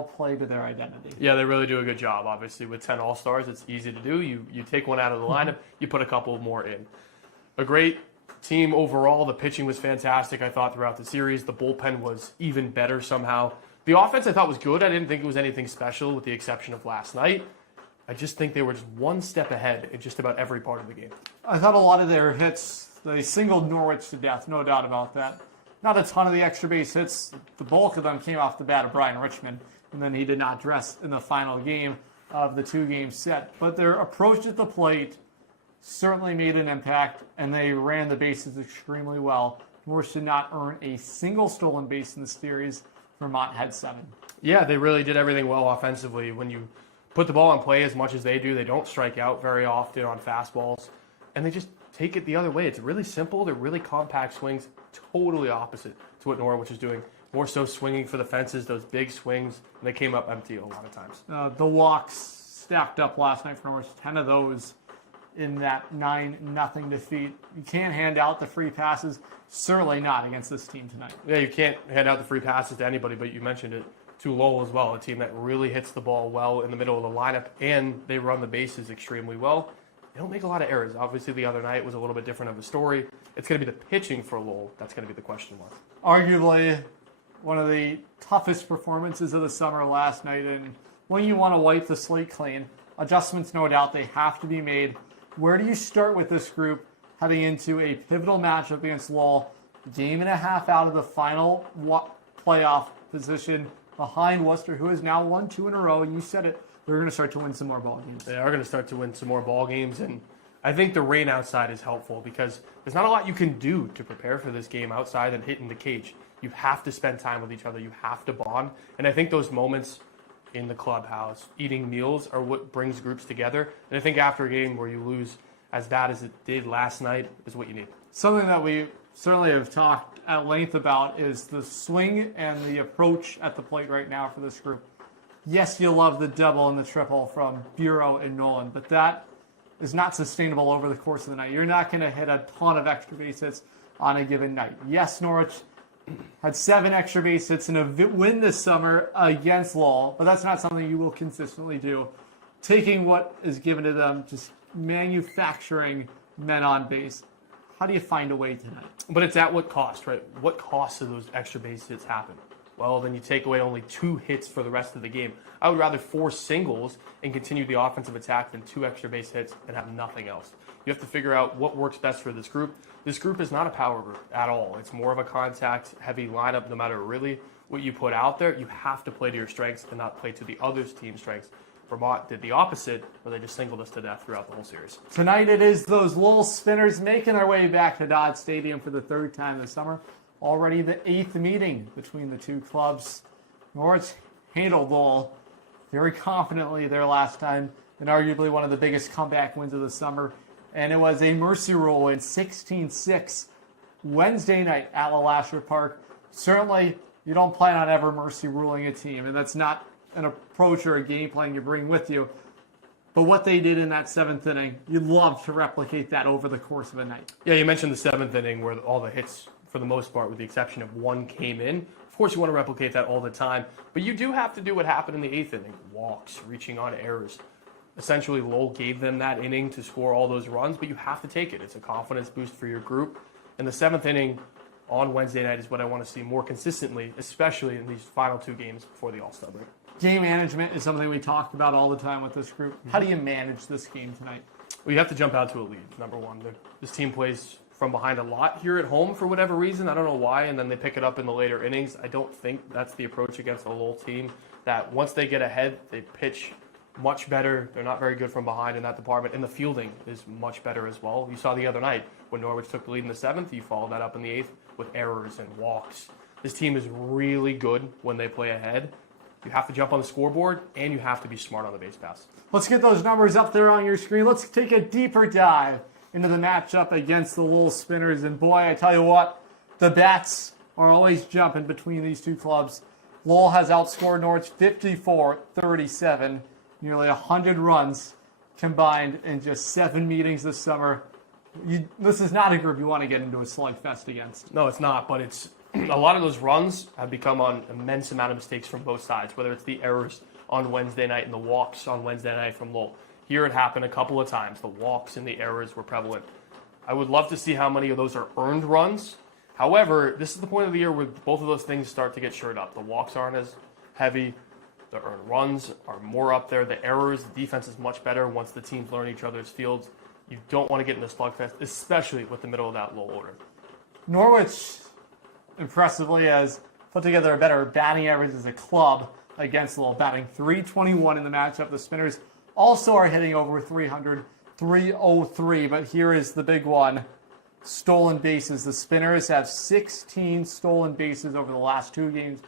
all play to their identity. Yeah, they really do a good job. Obviously, with 10 All-Stars, it's easy to do. You take one out of the lineup, you put a couple more in. A great team overall. The pitching was fantastic, I thought, throughout the series. The bullpen was even better somehow. The offense, I thought, was good. I didn't think it was anything special with the exception of last night. I just think they were just one step ahead in just about every part of the game. I thought a lot of their hits, they singled Norwich to death, no doubt about that. Not a ton of the extra base hits. The bulk of them came off the bat of Brian Richmond, and then he did not dress in the final game of the two-game set. But their approach at the plate certainly made an impact, and they ran the bases extremely well. Norwich did not earn a single stolen base in the series. Vermont had 7. Yeah, they really did everything well offensively. When you put the ball in play as much as they do, they don't strike out very often on fastballs, and they just take it the other way. It's really simple. They're really compact swings, totally opposite to what Norwich is doing. More so swinging for the fences, those big swings, and they came up empty a lot of times. The walks stacked up last night for Norwich, 10 of those in that 9-0 defeat. You can't hand out the free passes, certainly not against this team tonight. Yeah, you can't hand out the free passes to anybody, but you mentioned it, to Lowell as well, a team that really hits the ball well in the middle of the lineup, and they run the bases extremely well. They don't make a lot of errors. Obviously, the other night was a little bit different of a story. It's going to be the pitching for Lowell that's going to be the question mark. Arguably one of the toughest performances of the summer last night, and when you want to wipe the slate clean, adjustments, no doubt, they have to be made. Where do you start with this group heading into a pivotal matchup against Lowell? Game and a half out of the final playoff position behind Worcester, who has now won 2 in a row. You said it. They're going to start to win some more ball games. They are going to start to win some more ball games, and I think the rain outside is helpful because there's not a lot you can do to prepare for this game outside than hitting the cage. You have to spend time with each other. You have to bond, and I think those moments in the clubhouse, eating meals, are what brings groups together. And I think after a game where you lose as bad as it did last night is what you need. Something that we certainly have talked at length about is the swing and the approach at the plate right now for this group. Yes, you love the double and the triple from Bureau and Nolan, but that is not sustainable over the course of the night. You're not going to hit a ton of extra base hits on a given night. Yes, Norwich had 7 extra base hits in a win this summer against Lowell, but that's not something you will consistently do. Taking what is given to them, just manufacturing men on base. How do you find a way tonight? But it's at what cost, right? What cost do those extra base hits happen? Well, then you take away only 2 hits for the rest of the game. I would rather 4 singles and continue the offensive attack than 2 extra base hits and have nothing else. You have to figure out what works best for this group. This group is not a power group at all. It's more of a contact-heavy lineup. No matter really what you put out there, you have to play to your strengths and not play to the other team's strengths. Vermont did the opposite, where they just singled us to death throughout the whole series. Tonight it is those Lowell Spinners making their way back to Dodd Stadium for the 3rd time this summer. Already the 8th meeting between the two clubs. Norwich handled Lowell very confidently their last time, and arguably one of the biggest comeback wins of the summer. And it was a mercy rule in 16-6 Wednesday night at LeLacheur Park. Certainly, you don't plan on ever mercy ruling a team, and that's not an approach or a game plan you bring with you. But what they did in that 7th inning, you'd love to replicate that over the course of a night. Yeah, you mentioned the 7th inning where all the hits, for the most part, with the exception of 1, came in. Of course, you want to replicate that all the time, but you do have to do what happened in the 8th inning. Walks, reaching on errors. Essentially, Lowell gave them that inning to score all those runs, but you have to take it. It's a confidence boost for your group. And the 7th inning on Wednesday night is what I want to see more consistently, especially in these final 2 games before the All-Star break. Game management is something we talk about all the time with this group. How do you manage this game tonight? Well, you have to jump out to a lead, number one. This team plays from behind a lot here at home for whatever reason. I don't know why, and then they pick it up in the later innings. I don't think that's the approach against a Lowell team, that once they get ahead, they pitch much better. They're not very good from behind in that department, and the fielding is much better as well. You saw the other night when Norwich took the lead in the 7th, you followed that up in the 8th with errors and walks. This team is really good when they play ahead. You have to jump on the scoreboard, and you have to be smart on the base pass. Let's get those numbers up there on your screen. Let's take a deeper dive into the matchup against the Lowell Spinners. And boy, I tell you what, the bats are always jumping between these two clubs. Lowell has outscored Norwich 54-37, nearly 100 runs combined in just 7 meetings this summer. This is not a group you want to get into a slugfest against. No, it's not, but it's a lot of those runs have become on immense amount of mistakes from both sides, whether it's the errors on Wednesday night and the walks on Wednesday night from Lowell. Here it happened a couple of times. The walks and the errors were prevalent. I would love to see how many of those are earned runs. However, this is the point of the year where both of those things start to get shored up. The walks aren't as heavy. The earned runs are more up there. The errors, the defense is much better once the teams learn each other's fields. You don't want to get in a slugfest, especially with the middle of that Lowell order. Norwich, impressively, has put together a better batting average as a club against Lowell, batting .321 in the matchup. The Spinners also are hitting over 300, .303, but here is the big one. Stolen bases. The Spinners have 16 stolen bases over the last 2 games.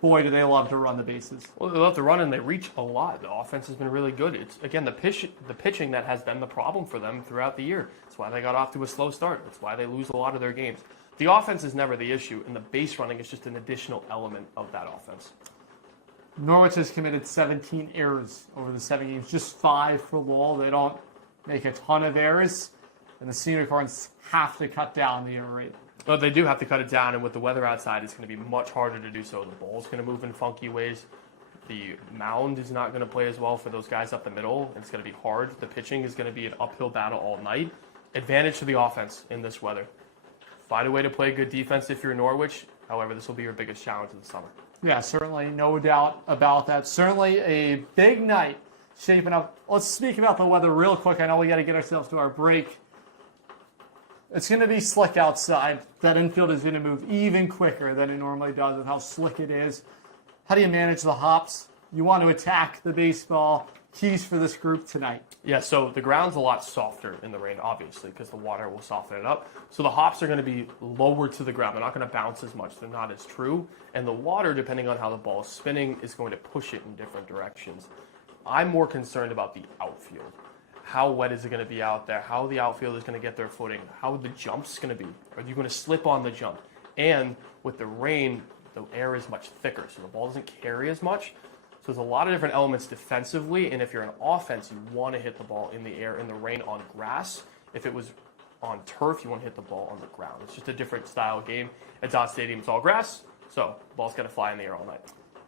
Boy, do they love to run the bases. Well, they love to run and they reach a lot. The offense has been really good. It's, again, the pitching that has been the problem for them throughout the year. That's why they got off to a slow start. That's why they lose a lot of their games. The offense is never the issue, and the base running is just an additional element of that offense. Norwich has committed 17 errors over the 7 games, just 5 for Lowell. They don't make a ton of errors, and the Sea Unicorns have to cut down the error rate. Well, they do have to cut it down, and with the weather outside, it's going to be much harder to do so. The ball's going to move in funky ways. The mound is not going to play as well for those guys up the middle. It's going to be hard. The pitching is going to be an uphill battle all night. Advantage to the offense in this weather. Find a way to play good defense if you're Norwich. However, this will be your biggest challenge of the summer. Yeah, certainly, no doubt about that. Certainly a big night shaping up. Let's speak about the weather real quick. I know we got to get ourselves to our break. It's going to be slick outside. That infield is going to move even quicker than it normally does with how slick it is. How do you manage the hops? You want to attack the baseball. Keys for this group tonight. Yeah, so the ground's a lot softer in the rain, obviously, because the water will soften it up. So the hops are going to be lower to the ground. They're not going to bounce as much. They're not as true. And the water, depending on how the ball is spinning, is going to push it in different directions. I'm more concerned about the outfield. How wet is it going to be out there? How the outfield is going to get their footing? How the jump's going to be? Are you going to slip on the jump? And with the rain, the air is much thicker, so the ball doesn't carry as much. So there's a lot of different elements defensively, and if you're an offense, you want to hit the ball in the air, in the rain, on grass. If it was on turf, you want to hit the ball on the ground. It's just a different style game. At Dodd Stadium, it's all grass, so the ball's got to fly in the air all night.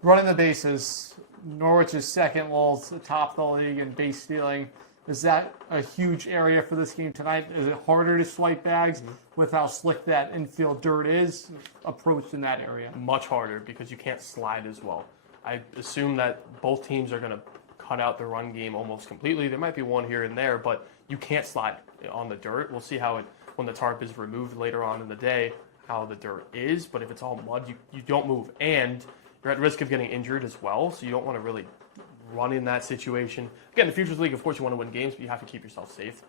Running the bases. Norwich is second, Lowell's atop the league in base stealing. Is that a huge area for this game tonight? Is it harder to swipe bags with how slick that infield dirt is approached in that area? Much harder because you can't slide as well. I assume that both teams are going to cut out the run game almost completely. There might be one here and there, but you can't slide on the dirt. We'll see how it, when the tarp is removed later on in the day, how the dirt is. But if it's all mud, you don't move. And you're at risk of getting injured as well, so you don't want to really run in that situation. Again, the Futures League, of course, you want to win games, but you have to keep yourself safe.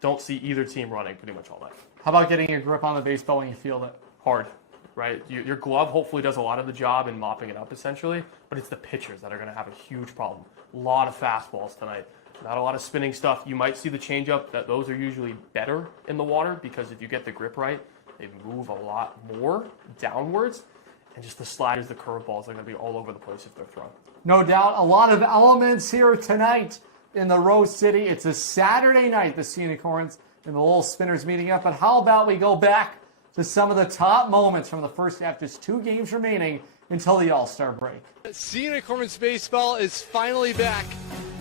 Don't see either team running pretty much all night. How about getting a grip on the baseball when you field it? Hard, right? Your glove hopefully does a lot of the job in mopping it up, essentially, but it's the pitchers that are going to have a huge problem. A lot of fastballs tonight. Not a lot of spinning stuff. You might see the changeup. That those are usually better in the water because if you get the grip right, they move a lot more downwards. And just the sliders, the curveballs are going to be all over the place if they're thrown. No doubt. A lot of elements here tonight in the Rose City. It's a Saturday night, the Sea Unicorns and the Lowell Spinners meeting up. But how about we go back to some of the top moments from the first half, just 2 games remaining until the All-Star break. Sea Unicorns baseball is finally back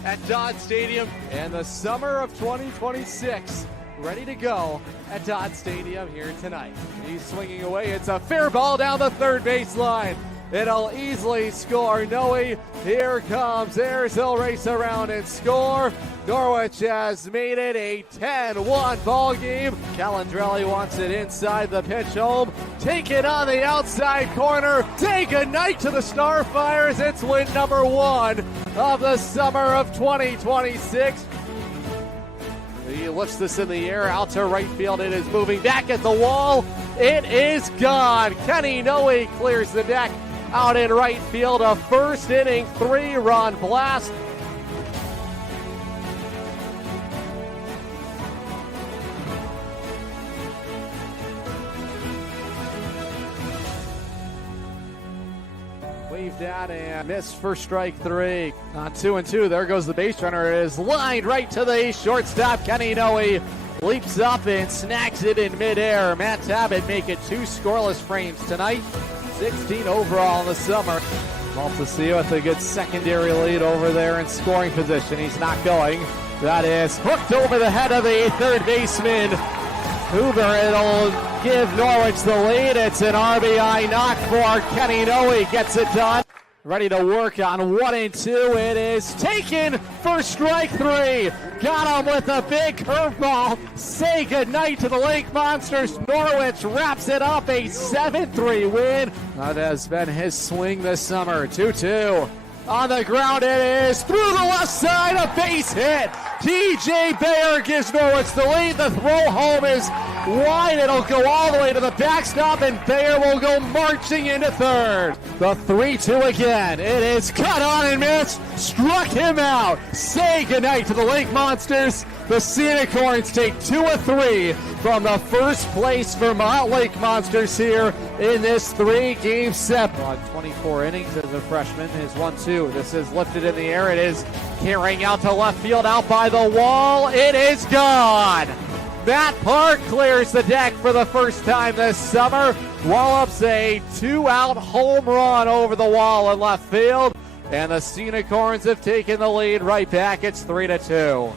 at Dodd Stadium, and the summer of 2026 ready to go at Dodd Stadium here tonight. He's swinging away. It's a fair ball down the third baseline. It'll easily score. Noe, here comes Ayers. He'll race around and score. Norwich has made it a 10-1 ball game. Calandrelli wants it inside the pitch home. Take it on the outside corner. Say goodnight to the Starfires. It's win number 1 of the summer of 2026. He lifts this in the air out to right field. It is moving back at the wall. It is gone. Kenny Noe clears the deck out in right field. A first inning 3-run blast. Waved at and missed for strike 3. On 2-2, there goes the base runner. It is lined right to the shortstop. Kenny Noe leaps up and snags it in midair. Matt Tabbitt make it 2 scoreless frames tonight. 16 overall in the summer. Maltasio with a good secondary lead over there in scoring position. He's not going. That is hooked over the head of the third baseman, Hoover. It'll give Norwich the lead. It's an RBI knock for Kenny Noe. Gets it done. Ready to work on 1 and 2. It is taken for strike 3. Got him with a big curveball. Say goodnight to the Lake Monsters. Norwich wraps it up, a 7-3 win. That has been his swing this summer. 2-2. On the ground, it is through the left side, a base hit. TJ Bayer gives Norwich the lead. The throw home is wide. It'll go all the way to the backstop, and Bayer will go marching into third. The 3-2 again. It is cut on and missed. Struck him out. Say goodnight to the Lake Monsters. The Sea Unicorns take 2 of 3 from the first place Vermont Lake Monsters here in this 3-game set. 24 innings as a freshman. His 1-2. This is lifted in the air. It is carrying out to left field, out by the wall. It is gone. Matt Park clears the deck for the first time this summer. Wallops a 2-out home run over the wall in left field. And the Sea Unicorns have taken the lead right back. It's 3-2.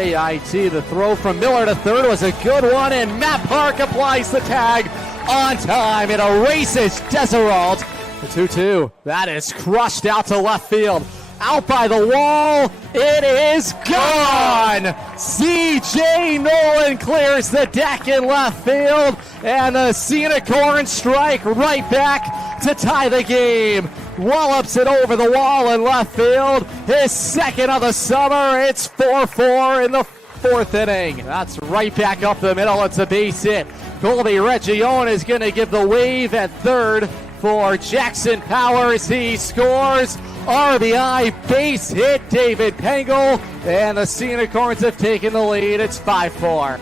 AIT, the throw from Miller to third was a good one, and Matt Park applies the tag on time. It erases Deserald. The 2-2. That is crushed out to left field. Out by the wall. It is gone. CJ Nolan clears the deck in left field, and the Sea Unicorns strike right back to tie the game. Wallops it over the wall in left field. His second of the summer. It's 4-4 in the 4th inning. That's right back up the middle. It's a base hit. Colby Regione is going to give the wave at third for Jackson Powers. He scores. RBI base hit, David Pengel. And the Sea Unicorns have taken the lead. It's 5-4.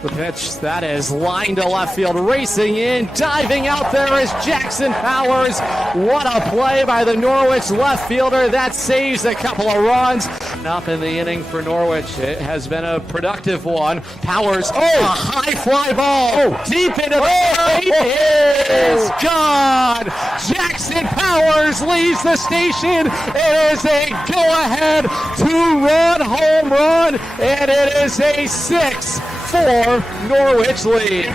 The pitch, that is lined to left field, racing in, diving out there is Jackson Powers. What a play by the Norwich left fielder. That saves a couple of runs. Up in the inning for Norwich. It has been a productive one. Powers, a high fly ball, deep into the right. It is gone. Jackson Powers leaves the station. It is a go-ahead 2-run home run, and it is a 6-4 Norwich lead.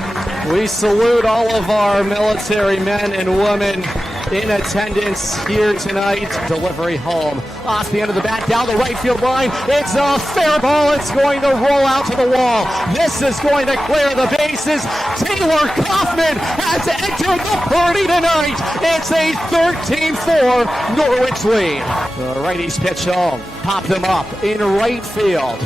We salute all of our military men and women in attendance here tonight. Delivery home. Off the end of the bat, down the right field line. It's a fair ball. It's going to roll out to the wall. This is going to clear the bases. Taylor Kaufman has entered the party tonight. It's a 13-4 Norwich lead. The righties pitch home. Pop them up in right field.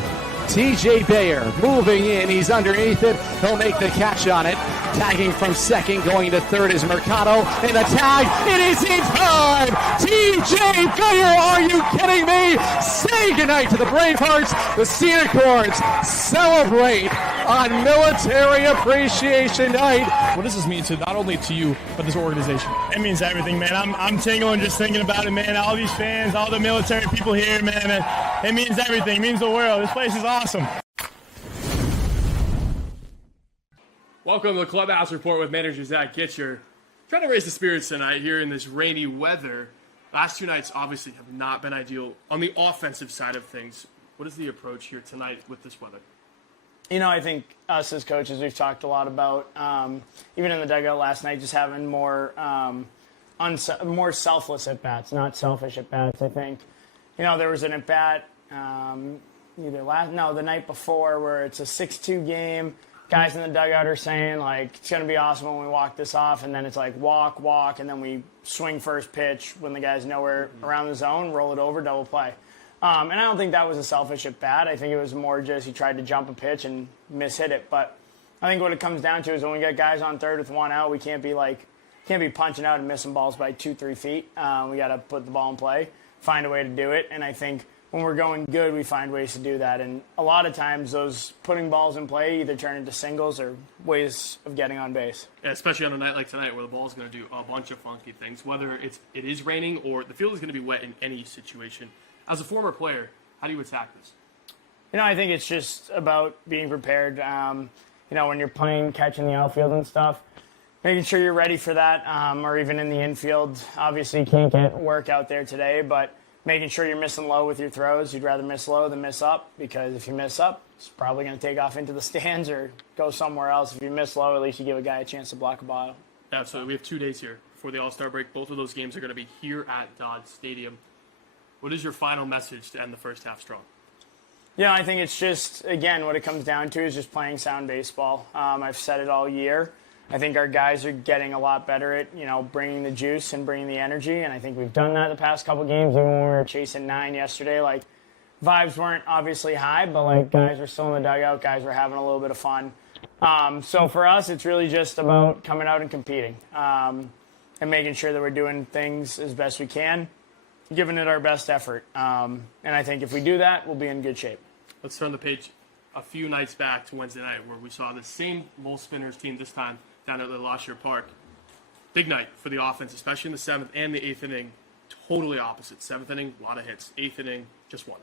TJ Bayer moving in. He's underneath it. He'll make the catch on it. Tagging from second, going to third is Mercado. And the tag, it is in time! TJ Bayer, are you kidding me? Say goodnight to the Bravehearts. The Sea Unicorns celebrate on Military Appreciation Night. What does this mean to not only to you, but this organization? It means everything, man. I'm tingling just thinking about it, man. All these fans, all the military people here, man. It means everything. It means the world. This place is awesome. Welcome to the Clubhouse Report with manager Zach Gitcher. Trying to raise the spirits tonight here in this rainy weather. Last 2 nights obviously have not been ideal on the offensive side of things. What is the approach here tonight with this weather? You know, I think us as coaches, we've talked a lot about, even in the dugout last night, just having more more selfless at-bats, not selfish at-bats, I think. You know, there was an at-bat the night before where it's a 6-2 game. Guys in the dugout are saying, like, it's going to be awesome when we walk this off, and then it's like walk, and then we swing first pitch when the guy's nowhere around the zone, roll it over, double play. And I don't think that was a selfish at bat. I think it was more just he tried to jump a pitch and mishit it. But I think what it comes down to is when we got guys on third with 1 out, we can't be punching out and missing balls by 2-3 feet. We got to put the ball in play. find a way to do it. And I think when we're going good, we find ways to do that. And a lot of times those putting balls in play either turn into singles or ways of getting on base. Yeah, especially on a night like tonight where the ball is going to do a bunch of funky things, whether it is raining or the field is going to be wet in any situation. As a former player, how do you attack this? I think it's just about being prepared. When you're playing catch in the outfield and stuff, making sure you're ready for that, or even in the infield. Obviously, you can't get work out there today, but making sure you're missing low with your throws. You'd rather miss low than miss up, because if you miss up, it's probably going to take off into the stands or go somewhere else. If you miss low, at least you give a guy a chance to block a ball. Absolutely. We have 2 days here before the All-Star break. Both of those games are going to be here at Dodd Stadium. What is your final message to end the first half strong? I think it's just, again, what it comes down to is just playing sound baseball. I've said it all year. I think our guys are getting a lot better at, bringing the juice and bringing the energy, and I think we've done that the past couple games. Even when we were chasing 9 yesterday, vibes weren't obviously high, but, guys were still in the dugout. Guys were having a little bit of fun. So for us, it's really just about coming out and competing and making sure that we're doing things as best we can, giving it our best effort. And I think if we do that, we'll be in good shape. Let's turn the page a few nights back to Wednesday night, where we saw the same Lowell Spinners team, this time down at the Losher Park. Big night for the offense, especially in the 7th and the 8th inning. Totally opposite. 7th inning, a lot of hits. 8th inning, just one.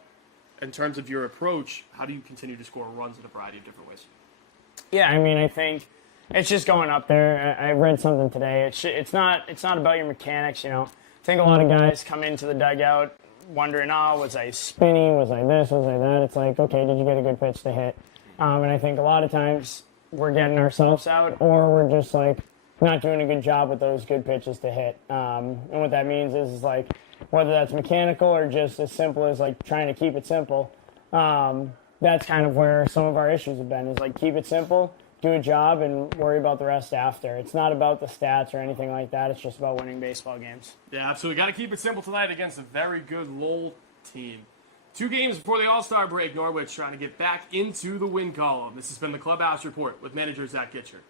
In terms of your approach, how do you continue to score runs in a variety of different ways? Yeah, I think it's just going up there. I read something today. It's not about your mechanics, I think a lot of guys come into the dugout wondering, was I spinning? Was I this? Was I that? It's like, okay, did you get a good pitch to hit? And I think a lot of times we're getting ourselves out, or we're just not doing a good job with those good pitches to hit. And what that means is whether that's mechanical or just as simple as trying to keep it simple. That's kind of where some of our issues have been, is keep it simple, do a job, and worry about the rest after. It's not about the stats or anything like that. It's just about winning baseball games. Yeah, absolutely. Got to keep it simple tonight against a very good Lowell team. 2 games before the All-Star break, Norwich trying to get back into the win column. This has been the Clubhouse Report with manager Zach Gitcher.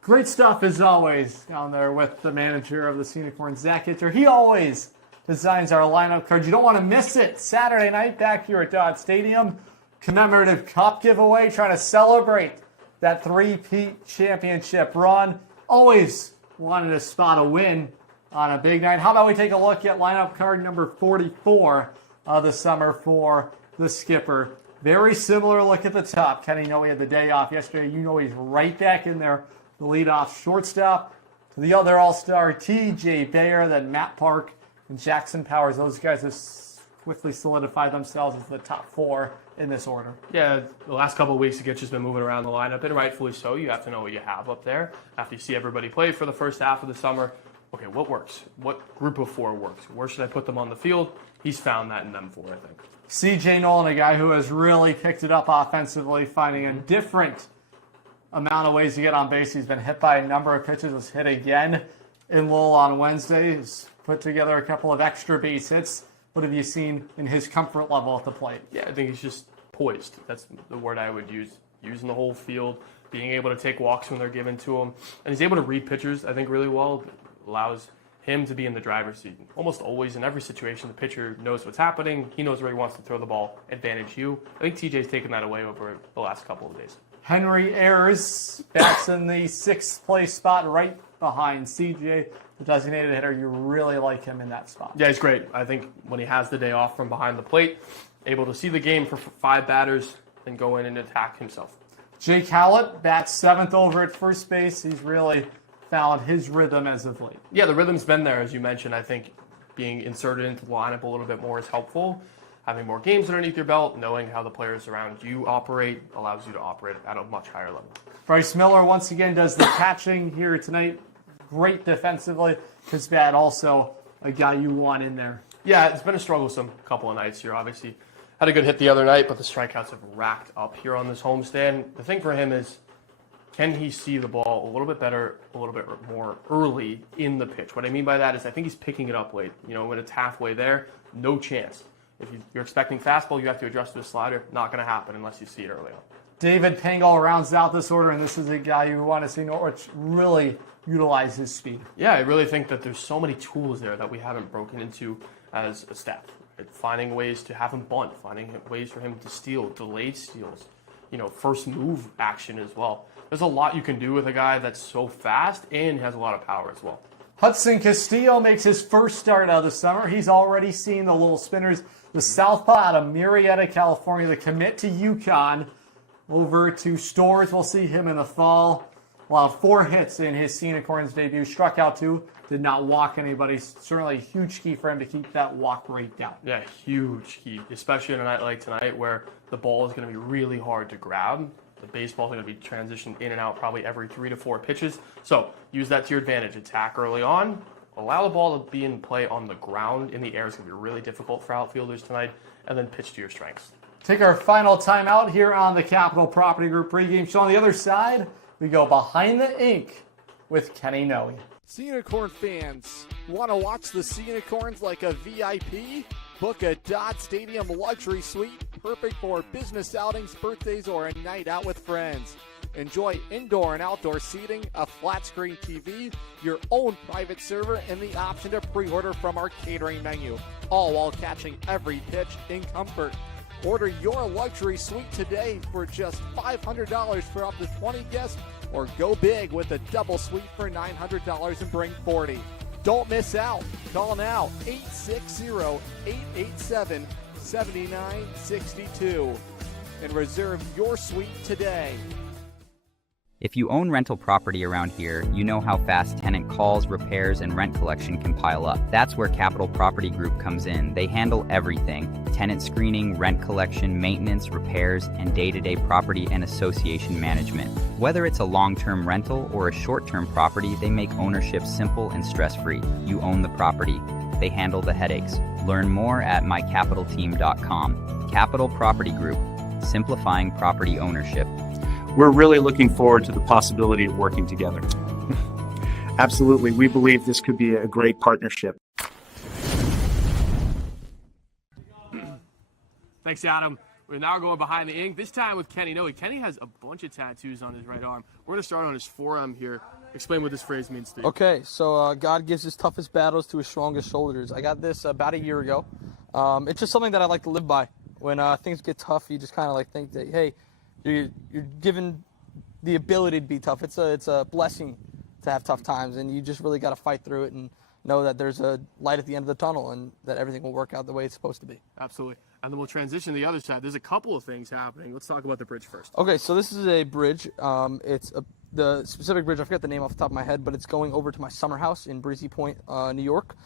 Great stuff as always down there with the manager of the Sea Unicorns, Zach Gitcher. He always designs our lineup cards. You don't want to miss it. Saturday night back here at Dodd Stadium. Commemorative cup giveaway, trying to celebrate that 3-peat championship run. Always wanted to spot a win on a big night. How about we take a look at lineup card number 44 of the summer for the skipper. Very similar look at the top. Kenny, we had the day off yesterday. He's right back in there. The leadoff shortstop. To the other All-Star, T.J. Bayer, then Matt Park and Jackson Powers. Those guys have quickly solidified themselves as the top 4 in this order. Yeah, the last couple of weeks, the Gitcher's been moving around the lineup, and rightfully so. You have to know what you have up there. After you see everybody play for the first half of the summer, okay, what works? What group of 4 works? Where should I put them on the field? He's found that in them 4, I think. C.J. Nolan, a guy who has really picked it up offensively, finding a different amount of ways to get on base. He's been hit by a number of pitches. Was hit again in Lowell on Wednesday. He's put together a couple of extra base hits. What have you seen in his comfort level at the plate? Yeah, I think he's just poised. That's the word I would use. Using the whole field, being able to take walks when they're given to him. And he's able to read pitchers, I think, really well. It allows him to be in the driver's seat. Almost always in every situation, the pitcher knows what's happening. He knows where he wants to throw the ball, advantage you. I think TJ's taken that away over the last couple of days. Henry Ayers bats in the 6th place spot right behind CJ, the designated hitter. You really like him in that spot. Yeah, he's great. I think when he has the day off from behind the plate, able to see the game for 5 batters and go in and attack himself. Jake Hallett bats 7th over at first base. He's really found his rhythm as of late. Yeah, the rhythm's been there, as you mentioned. I think being inserted into the lineup a little bit more is helpful. Having more games underneath your belt, knowing how the players around you operate, allows you to operate at a much higher level. Bryce Miller once again does the catching here tonight. Great defensively. His bat also a guy you want in there. Yeah, it's been a strugglesome couple of nights here. Obviously, had a good hit the other night, but the strikeouts have racked up here on this homestand. The thing for him is, can he see the ball a little bit better, a little bit more early in the pitch? What I mean by that is I think he's picking it up late. When it's halfway there, no chance. If you're expecting fastball, you have to adjust to a slider. Not going to happen unless you see it early on. David Pangol rounds out this order, and this is a guy you want to see Norwich really utilize his speed. Yeah, I really think that there's so many tools there that we haven't broken into as a staff. Right? Finding ways to have him bunt, finding ways for him to steal, delayed steals, first move action as well. There's a lot you can do with a guy that's so fast and has a lot of power as well. Hudson Castillo makes his first start of the summer. He's already seen the Lowell Spinners, the southpaw out of Marietta, California, the commit to UConn over to Storrs. We'll see him in the fall. Allowed 4 hits in his Sea Unicorns debut, struck out 2, did not walk anybody. Certainly a huge key for him to keep that walk rate down. Yeah, huge key, especially on a night like tonight where the ball is going to be really hard to grab. The baseball is going to be transitioned in and out probably every 3 to 4 pitches. So use that to your advantage. Attack early on. Allow the ball to be in play on the ground. In the air is going to be really difficult for outfielders tonight. And then pitch to your strengths. Take our final timeout here on the Capital Property Group pregame show. On the other side, we go behind the ink with Kenny Noe. Sea Unicorn fans, want to watch the Sea Unicorns like a VIP? Book a Dodd Stadium luxury suite, perfect for business outings, birthdays, or a night out with friends. Enjoy indoor and outdoor seating, a flat screen TV, your own private server, and the option to pre-order from our catering menu, all while catching every pitch in comfort. Order your luxury suite today for just $500 for up to 20 guests, or go big with a double suite for $900 and bring 40. Don't miss out. Call now, 860-887-7962, and reserve your suite today. If you own rental property around here, you know how fast tenant calls, repairs, and rent collection can pile up. That's where Capital Property Group comes in. They handle everything: tenant screening, rent collection, maintenance, repairs, and day-to-day property and association management. Whether it's a long-term rental or a short-term property, they make ownership simple and stress-free. You own the property. They handle the headaches. Learn more at mycapitalteam.com. Capital Property Group, simplifying property ownership. We're really looking forward to the possibility of working together. Absolutely. We believe this could be a great partnership. Thanks, Adam. We're now going behind the ink, this time with Kenny Noe. Kenny has a bunch of tattoos on his right arm. We're going to start on his forearm here. Explain what this phrase means to you. Okay, so God gives his toughest battles to his strongest shoulders. I got this about a year ago. It's just something that I like to live by. When things get tough, you just kind of like think that, hey, you're given the ability to be tough. It's a blessing to have tough times, and you just really got to fight through it and know that there's a light at the end of the tunnel and that everything will work out the way it's supposed to be. Absolutely. And then we'll transition to the other side. There's a couple of things happening. Let's talk about the bridge first. Okay, so this is a bridge. The specific bridge, I forget the name off the top of my head, but it's going over to my summer house in Breezy Point, New York.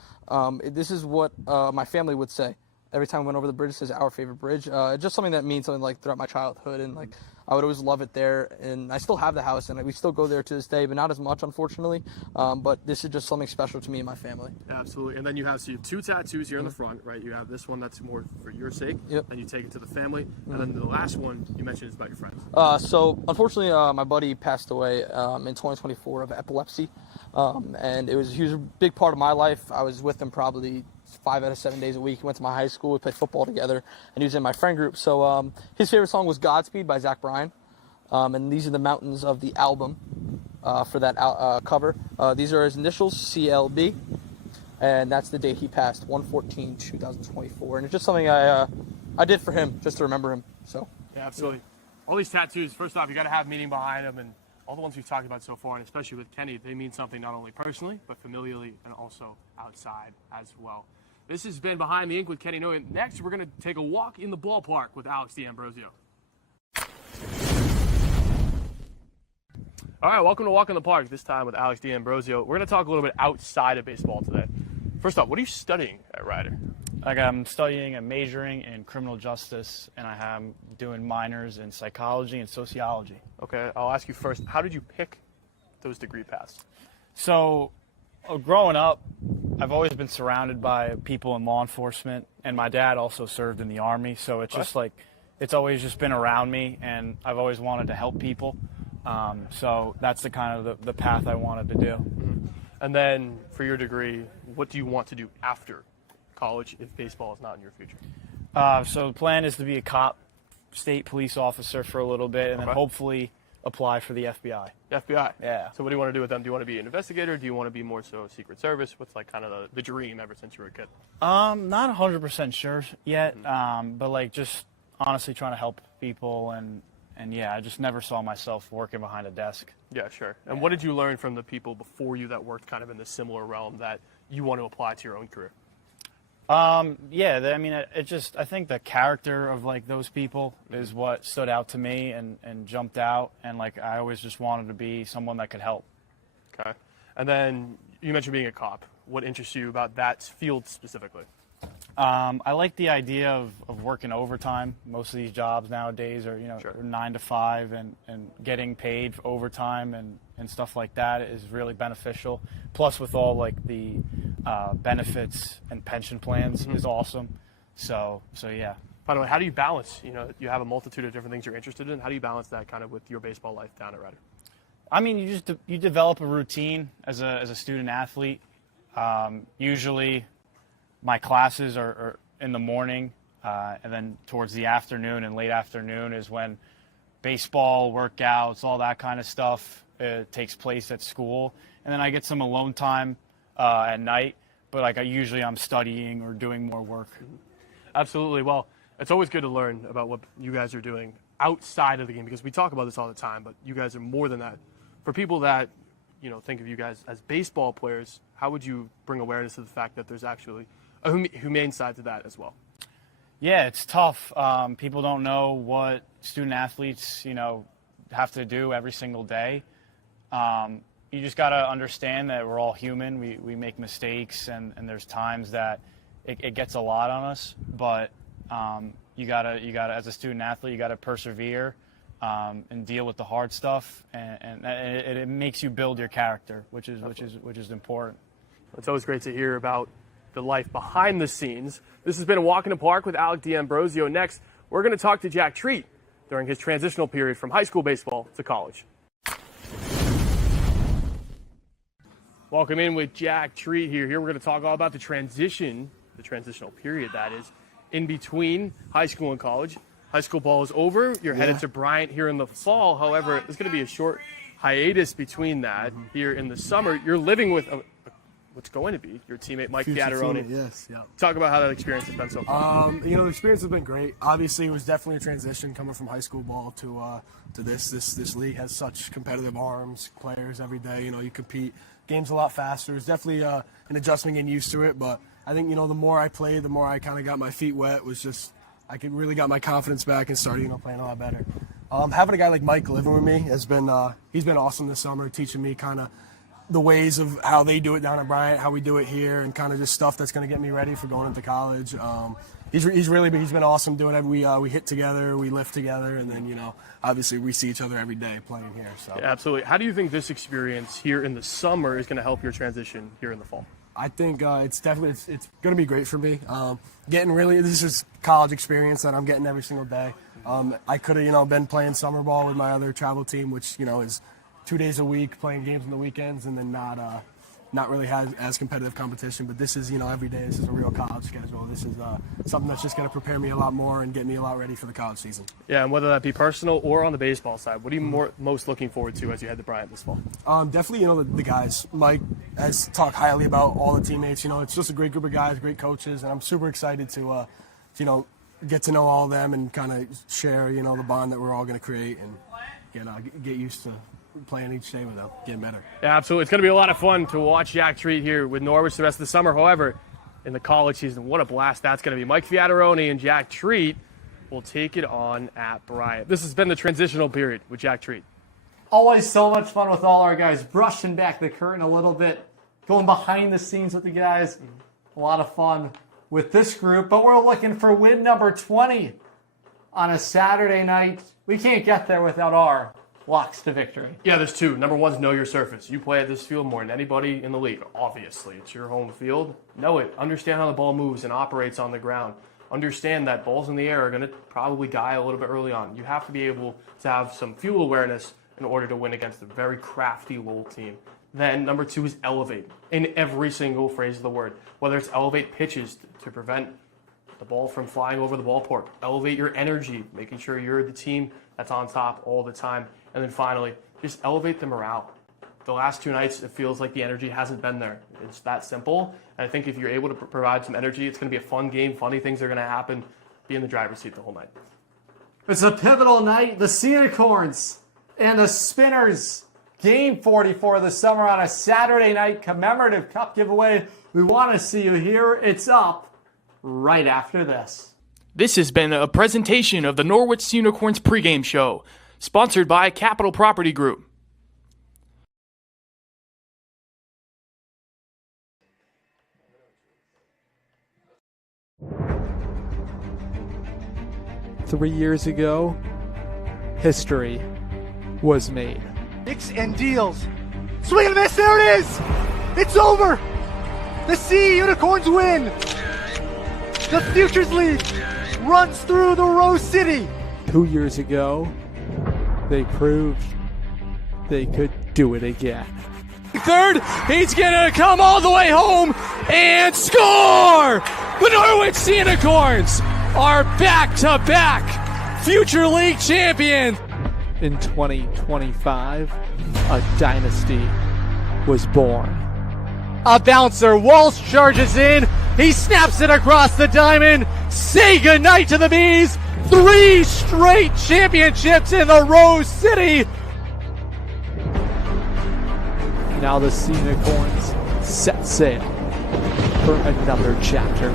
This is what my family would say. Every time we went over the bridge, it says our favorite bridge. Just something that means something like throughout my childhood, and like I would always love it there. And I still have the house, and we still go there to this day, but not as much, unfortunately. But this is just something special to me and my family. Absolutely. And then you have 2 tattoos here in the front, right? You have this one that's more for your sake, and you take it to the family. And then the last one you mentioned is about your friends. So unfortunately, my buddy passed away in 2024 of epilepsy, and he was a big part of my life. I was with him probably 5 out of 7 days a week. He went to my high school. We played football together, and he was in my friend group. So his favorite song was Godspeed by Zach Bryan, and these are the mountains of the album for that cover. These are his initials, CLB, and that's the date he passed, 1/14/2024. And it's just something I did for him, just to remember him. So yeah, absolutely. All these tattoos, first off, you got to have meaning behind them, and all the ones we've talked about so far, and especially with Kenny, they mean something not only personally, but familially and also outside as well. This has been Behind the Ink with Kenny Noe. Next, we're going to take a walk in the ballpark with Alex D'Ambrosio. All right, welcome to Walk in the Park, this time with Alex D'Ambrosio. We're going to talk a little bit outside of baseball today. First off, what are you studying at Rider? I'm studying and majoring in criminal justice, and I'm doing minors in psychology and sociology. Okay, I'll ask you first, how did you pick those degree paths? So, growing up, I've always been surrounded by people in law enforcement, and my dad also served in the Army, so it's just like, it's always just been around me, and I've always wanted to help people. So that's the kind of the path I wanted to do. Mm-hmm. And then for your degree, what do you want to do after college if baseball is not in your future? So the plan is to be a cop state police officer for a little bit, and then hopefully apply for the FBI. FBI. Yeah. So what do you want to do with them? Do you want to be an investigator? Do you want to be more so Secret Service? What's like kind of the dream ever since you were a kid? Not 100% sure yet, but like just honestly trying to help people, and yeah, I just never saw myself working behind a desk. Yeah, sure. And what did you learn from the people before you that worked kind of in the similar realm that you want to apply to your own career? I mean, I think the character of like those people is what stood out to me and jumped out, and like I always just wanted to be someone that could help. Okay. And then you mentioned being a cop. What interests you about that field specifically? I like the idea of working overtime. Most of these jobs nowadays are, 9 to 5, and getting paid for overtime and stuff like that is really beneficial. Plus with all like the benefits and pension plans is awesome. So yeah. By the way, how do you balance, you have a multitude of different things you're interested in. How do you balance that kind of with your baseball life down at Rider? I mean, you develop a routine as a student athlete. Usually my classes are in the morning, and then towards the afternoon and late afternoon is when baseball, workouts, all that kind of stuff takes place at school. And then I get some alone time at night, but like I'm studying or doing more work. Absolutely. Well, it's always good to learn about what you guys are doing outside of the game, because we talk about this all the time, but you guys are more than that. For people that, think of you guys as baseball players, how would you bring awareness to the fact that there's actually a humane side to that as well? Yeah, it's tough. People don't know what student athletes, have to do every single day. You just got to understand that we're all human. We make mistakes, and there's times that it gets a lot on us. But you gotta, as a student athlete, you gotta persevere and deal with the hard stuff, and it makes you build your character, which is important. It's always great to hear about the life behind the scenes. This has been a Walk in the Park with Alec D'Ambrosio. Next, we're going to talk to Jack Treat during his transitional period from high school baseball to college. Welcome in with Jack Treat here. Here we're going to talk all about the transitional period, that is, in between high school and college. High school ball is over. You're headed to Bryant here in the fall. However, there's going to be a short hiatus between that here in the summer. You're living with what's going to be your teammate, Mike Fiataroni. Yes, yeah. Talk about how that experience has been so far. The experience has been great. Obviously, it was definitely a transition coming from high school ball to this. This league has such competitive arms, players every day. You compete. Game's a lot faster. It's definitely an adjustment getting used to it. But I think, the more I played, the more I kind of got my feet wet. I really got my confidence back and started, playing a lot better. Having a guy like Mike living with me has been he's been awesome this summer, teaching me kind of the ways of how they do it down at Bryant, how we do it here, and kind of just stuff that's going to get me ready for going into college. He's been awesome doing it. We hit together, we lift together, and then obviously we see each other every day playing here. So yeah, absolutely. How do you think this experience here in the summer is going to help your transition here in the fall? I think it's definitely it's going to be great for me. This is college experience that I'm getting every single day. I could have been playing summer ball with my other travel team, which is 2 days a week, playing games on the weekends, and then not really have as competitive competition. But this is every day. This is a real college schedule. This is something that's just going to prepare me a lot more and get me a lot ready for the college season. Yeah, and whether that be personal or on the baseball side, what are you most looking forward to as you head to Bryant this fall? Definitely, the guys. Mike has talked highly about all the teammates. It's just a great group of guys, great coaches, and I'm super excited to, get to know all of them and kind of share, the bond that we're all going to create and get used to playing each day with them, getting better. Yeah, absolutely. It's going to be a lot of fun to watch Jack Treat here with Norwich the rest of the summer. However, in the college season, what a blast that's going to be. Mike Fiataroni and Jack Treat will take it on at Bryant. This has been the transitional period with Jack Treat. Always so much fun with all our guys, brushing back the curtain a little bit, going behind the scenes with the guys. A lot of fun with this group, but we're looking for win number 20 on a Saturday night. We can't get there without our walks to victory. Yeah, there's two. Number one's know your surface. You play at this field more than anybody in the league. Obviously, it's your home field. Know it. Understand how the ball moves and operates on the ground. Understand that balls in the air are going to probably die a little bit early on. You have to be able to have some field awareness in order to win against a very crafty Lowell team. Then number two is elevate in every single phrase of the word. Whether it's elevate pitches to prevent the ball from flying over the ballpark. Elevate your energy, making sure you're the team that's on top all the time. And then finally, just elevate the morale. The last 2 nights, it feels like the energy hasn't been there. It's that simple. And I think if you're able to provide some energy, it's going to be a fun game. Funny things are going to happen. Be in the driver's seat the whole night. It's a pivotal night. The Sea Unicorns and the Spinners. Game 44 of the summer on a Saturday night commemorative cup giveaway. We want to see you here. It's up right after this. This has been a presentation of the Norwich Sea Unicorns pregame show, sponsored by Capital Property Group. Three years ago, history was made. Nicks and deals. Swing and a miss, there it is! It's over! The Sea Unicorns win! The Futures League runs through the Rose City! 2 years ago, they proved they could do it again. Third, he's gonna come all the way home and score! The Norwich Sea Unicorns are back-to-back Future League champions. In 2025, a dynasty was born. A bouncer, Walsh charges in. He snaps it across the diamond. Say goodnight to the Bees. 3 straight championships in the Rose City. Now the Sea Unicorns set sail for another chapter.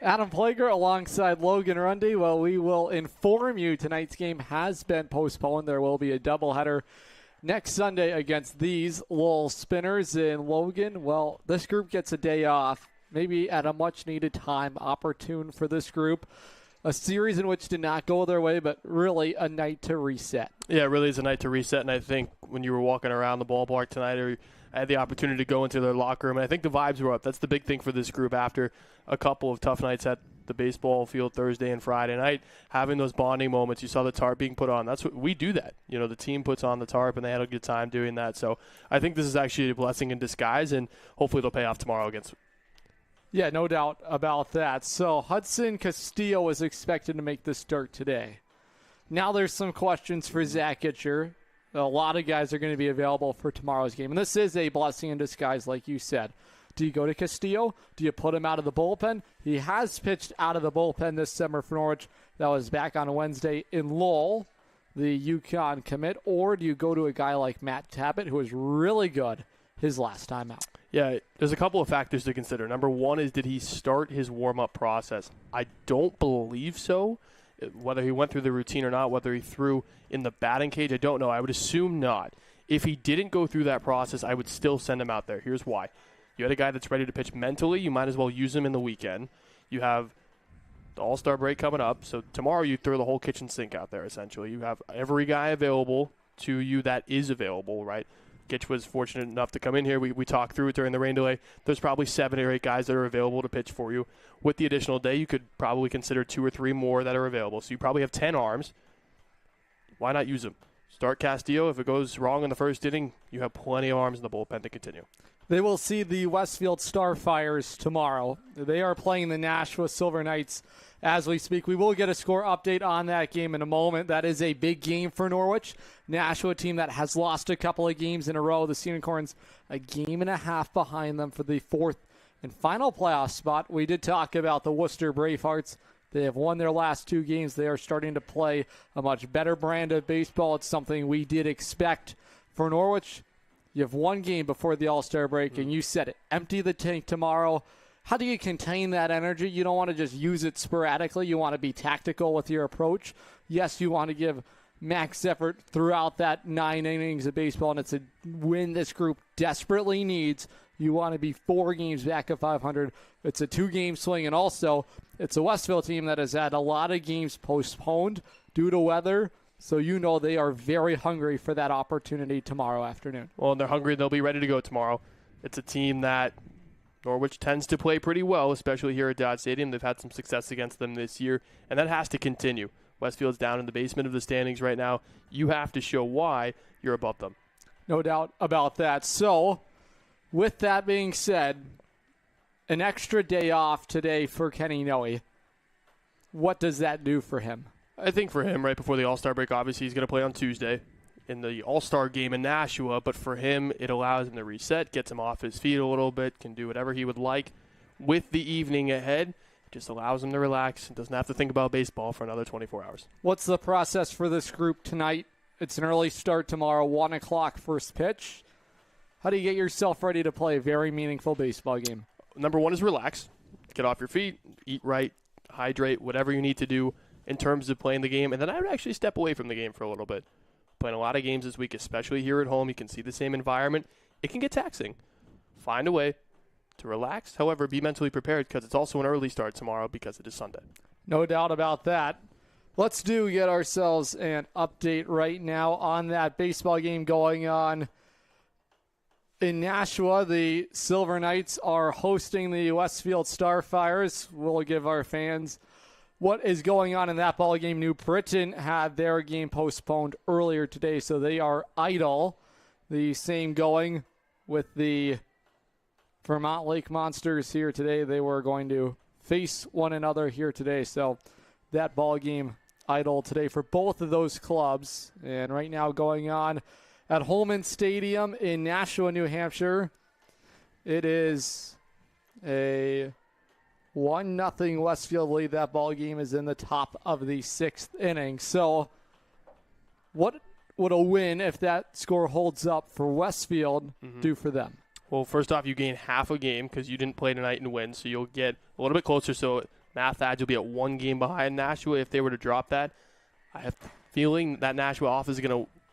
Adam Plager alongside Logan Rundy. Well, we will inform you tonight's game has been postponed. There will be a doubleheader next Sunday against these Lowell Spinners in Logan. Well, this group gets a day off, maybe at a much-needed time, opportune for this group. A series in which did not go their way, but really a night to reset. Yeah, it really is a night to reset, and I think when you were walking around the ballpark tonight, or I had the opportunity to go into their locker room, and I think the vibes were up. That's the big thing for this group after a couple of tough nights at the baseball field Thursday and Friday night, having those bonding moments. You saw the tarp being put on. That's what we do. That the team puts on the tarp, and they had a good time doing that. So I think this is actually a blessing in disguise, and hopefully it'll pay off tomorrow against. Yeah, no doubt about that. So Hudson Castillo is expected to make the start today. Now there's some questions for Zach Itcher. A lot of guys are going to be available for tomorrow's game. And this is a blessing in disguise, like you said. Do you go to Castillo? Do you put him out of the bullpen? He has pitched out of the bullpen this summer for Norwich. That was back on a Wednesday in Lowell, the Yukon commit. Or do you go to a guy like Matt Tappett, who was really good his last time out? Yeah, there's a couple of factors to consider. Number one is, did he start his warm-up process? I don't believe so. Whether he went through the routine or not, whether he threw in the batting cage, I don't know. I would assume not. If he didn't go through that process, I would still send him out there. Here's why. You had a guy that's ready to pitch mentally. You might as well use him in the weekend. You have the All-Star break coming up. So tomorrow you throw the whole kitchen sink out there, essentially. You have every guy available to you that is available, right? Gitch was fortunate enough to come in here. We talked through it during the rain delay. There's probably 7 or 8 guys that are available to pitch for you. With the additional day, you could probably consider 2 or 3 more that are available. So you probably have 10 arms. Why not use them? Start Castillo. If it goes wrong in the first inning, you have plenty of arms in the bullpen to continue. They will see the Westfield Starfires tomorrow. They are playing the Nashua Silver Knights as we speak. We will get a score update on that game in a moment. That is a big game for Norwich. Nashua, team that has lost a couple of games in a row. The Sea Unicorns a game and a half behind them for the 4th and final playoff spot. We did talk about the Worcester Bravehearts. They have won their last 2 games. They are starting to play a much better brand of baseball. It's something we did expect for Norwich. You have 1 game before the All-Star break, and you said it. Empty the tank tomorrow. How do you contain that energy? You don't want to just use it sporadically. You want to be tactical with your approach. Yes, you want to give max effort throughout that 9 innings of baseball, and it's a win this group desperately needs. You want to be 4 games back of 500. It's a 2-game swing, and also it's a Westfield team that has had a lot of games postponed due to weather. So you know they are very hungry for that opportunity tomorrow afternoon. Well, they're hungry. They'll be ready to go tomorrow. It's a team that Norwich tends to play pretty well, especially here at Dodd Stadium. They've had some success against them this year, and that has to continue. Westfield's down in the basement of the standings right now. You have to show why you're above them. No doubt about that. So, with that being said, an extra day off today for Kenny Noe. What does that do for him? I think for him, right before the All-Star break, obviously he's going to play on Tuesday in the All-Star game in Nashua, but for him, it allows him to reset, gets him off his feet a little bit, can do whatever he would like. With the evening ahead, it just allows him to relax and doesn't have to think about baseball for another 24 hours. What's the process for this group tonight? It's an early start tomorrow, 1 o'clock first pitch. How do you get yourself ready to play a very meaningful baseball game? Number 1 is relax. Get off your feet, eat right, hydrate, whatever you need to do in terms of playing the game. And then I would actually step away from the game for a little bit. Playing a lot of games this week, especially here at home. You can see the same environment. It can get taxing. Find a way to relax. However, be mentally prepared because it's also an early start tomorrow because it is Sunday. No doubt about that. Let's get ourselves an update right now on that baseball game going on in Nashua. The Silver Knights are hosting the Westfield Starfires. We'll give our fans what is going on in that ball game. New Britain had their game postponed earlier today, so they are idle. The same going with the Vermont Lake Monsters here today. They were going to face one another here today, so that ball game idle today for both of those clubs. And right now going on at Holman Stadium in Nashua, New Hampshire, it is a 1-0 Westfield lead. That ball game is in the top of the 6th inning. So what would a win, if that score holds up for Westfield, do for them? Well, first off, you gain half a game because you didn't play tonight and win, so you'll get a little bit closer. So Math adds, you'll be at 1 game behind Nashua. If they were to drop that, I have a feeling that Nashua offense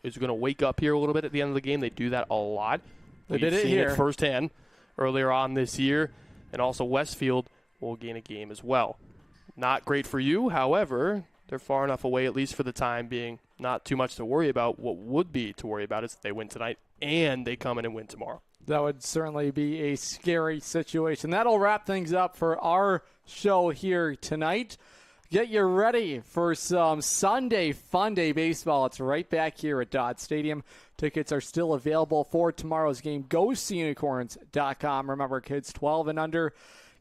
is gonna wake up here a little bit at the end of the game. They do that a lot. They did it seen here firsthand earlier on this year, and also Westfield will gain a game as well. Not great for you, however, they're far enough away, at least for the time being. Not too much to worry about. What would be to worry about is if they win tonight and they come in and win tomorrow. That would certainly be a scary situation. That'll wrap things up for our show here tonight. Get you ready for some Sunday Fun Day baseball. It's right back here at Dodd Stadium. Tickets are still available for tomorrow's game. GoSeaUnicorns.com. Remember, kids 12 and under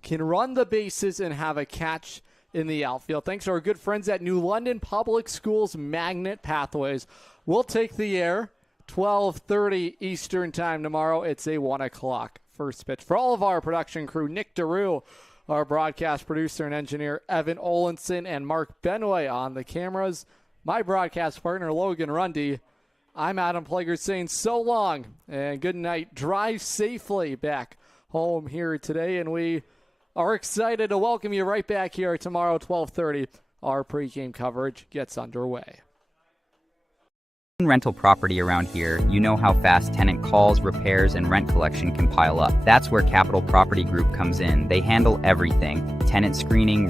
can run the bases and have a catch in the outfield. Thanks to our good friends at New London Public Schools Magnet Pathways. We'll take the air 12:30 Eastern time tomorrow. It's a 1 o'clock first pitch. For all of our production crew, Nick DeRue, our broadcast producer and engineer, Evan Olenson, and Mark Benoit on the cameras, my broadcast partner, Logan Rundy, I'm Adam Plager saying so long and good night. Drive safely back home here today, and we are excited to welcome you right back here tomorrow, 12:30. Our pregame coverage gets underway. Rental property around here, you know how fast tenant calls, repairs, and rent collection can pile up. That's where Capital Property Group comes in. They handle everything: tenant screening,